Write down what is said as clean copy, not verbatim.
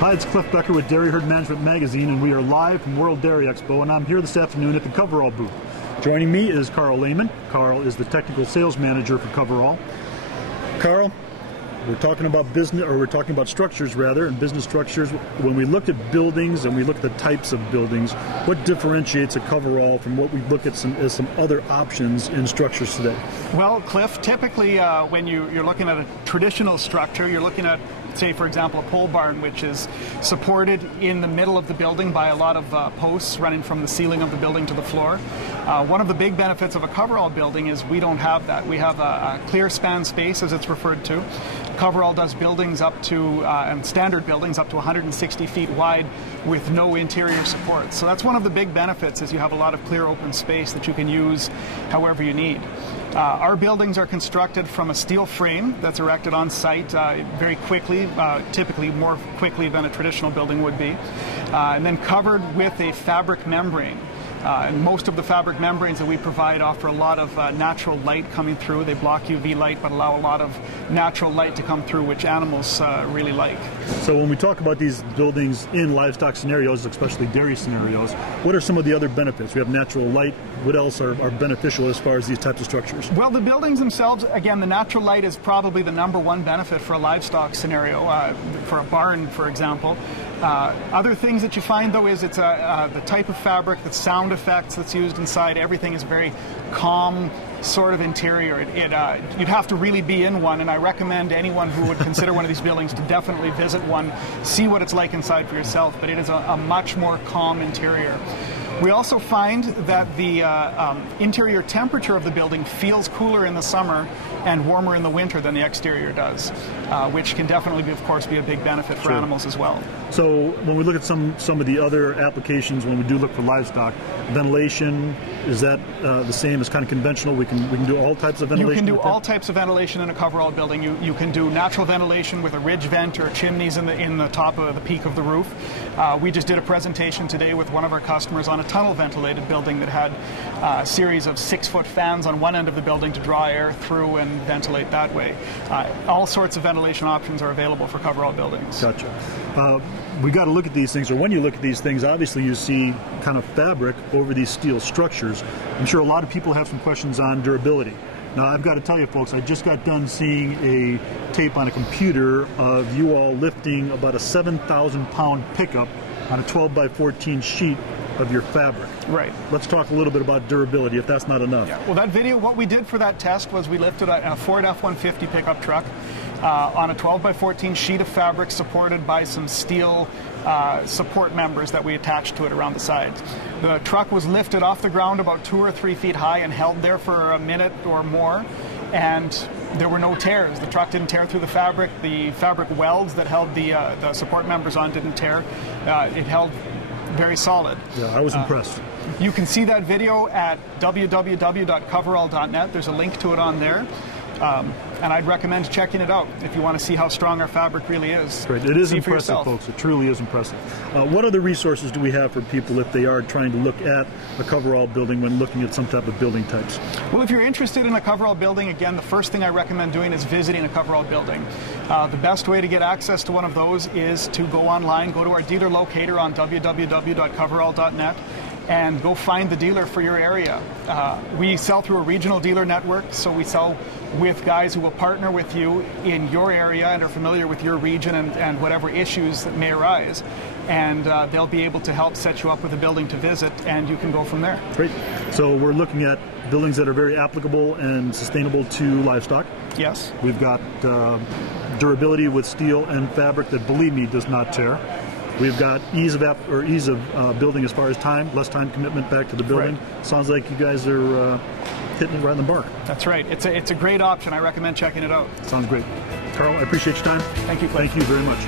Hi, it's Cliff Becker with Dairy Herd Management Magazine, and we are live from World Dairy Expo, and I'm here this afternoon at the Coverall booth. Joining me is Karl Lehmann. Karl is the Technical Sales Manager for Coverall. Karl, we're talking about business, or we're talking about structures rather, and business structures. When we look at buildings and we look at the types of buildings, what differentiates a Coverall from what we look at as some other options in structures today? Well, Cliff, typically when you're looking at a traditional structure, you're looking at, say, for example, a pole barn, which is supported in the middle of the building by a lot of posts running from the ceiling of the building to the floor. One of the big benefits of a Coverall building is we don't have that. We have a clear span space, as it's referred to. Coverall does buildings up to, and standard buildings up to 160 feet wide with no interior support. So that's one of the big benefits, is you have a lot of clear open space that you can use however you need. Our buildings are constructed from a steel frame that's erected on site very quickly, typically more quickly than a traditional building would be, and then covered with a fabric membrane. And most of the fabric membranes that we provide offer a lot of natural light coming through. They block UV light but allow a lot of natural light to come through, which animals really like. So when we talk about these buildings in livestock scenarios, especially dairy scenarios, what are some of the other benefits? We have natural light. What else are beneficial as far as these types of structures? Well, the buildings themselves, again, the natural light is probably the #1 benefit for a livestock scenario, for a barn, for example. Other things that you find, though, is it's the type of fabric, the sound effects that's used inside. Everything is very calm sort of interior. You'd have to really be in one, and I recommend anyone who would consider one of these buildings to definitely visit one, see what it's like inside for yourself, but it is a much more calm interior. We also find that the interior temperature of the building feels cooler in the summer and warmer in the winter than the exterior does, which can definitely, of course, be a big benefit for animals as well. So when we look at some of the other applications, when we do look for livestock, ventilation, is that the same as kind of conventional? We can do all types of ventilation? You can do all types of ventilation in a Coverall building. You can do natural ventilation with a ridge vent or chimneys in the top of the peak of the roof. We just did a presentation today with one of our customers on a tunnel ventilated building that had a series of 6-foot fans on one end of the building to draw air through and ventilate that way. All sorts of ventilation options are available for Coverall buildings. Gotcha. We got to look at these things, or when you look at these things, obviously you see kind of fabric over these steel structures. I'm sure a lot of people have some questions on durability. Now, I've got to tell you, folks, I just got done seeing a tape on a computer of you all lifting about a 7,000-pound pickup on a 12x14 sheet of your fabric. Right. Let's talk a little bit about durability, if that's not enough. Yeah. Well, that video, what we did for that test was we lifted a Ford F-150 pickup truck on a 12x14 sheet of fabric supported by some steel support members that we attached to it around the sides. The truck was lifted off the ground about 2 or 3 feet high and held there for a minute or more, and there were no tears. The truck didn't tear through the fabric. The fabric welds that held the support members on didn't tear. It held very solid. Yeah, I was impressed. You can see that video at www.coverall.net. There's a link to it on there. And I'd recommend checking it out if you want to see how strong our fabric really is. Great. It is impressive, folks. It truly is impressive. What other resources do we have for people if they are trying to look at a Coverall building when looking at some type of building types? Well, if you're interested in a Coverall building, again, the first thing I recommend doing is visiting a Coverall building. The best way to get access to one of those is to go online, go to our dealer locator on www.coverall.net, and go find the dealer for your area. We sell through a regional dealer network, so we sell with guys who will partner with you in your area and are familiar with your region and whatever issues that may arise. And they'll be able to help set you up with a building to visit, and you can go from there. Great. So we're looking at buildings that are very applicable and sustainable to livestock. Yes. We've got durability with steel and fabric that, believe me, does not tear. We've got ease of building as far as time, less time commitment back to the building. Right. Sounds like you guys are hitting it right on the mark. That's right. It's a great option. I recommend checking it out. Sounds great. Karl, I appreciate your time. Thank you, Cliff. Thank you very much.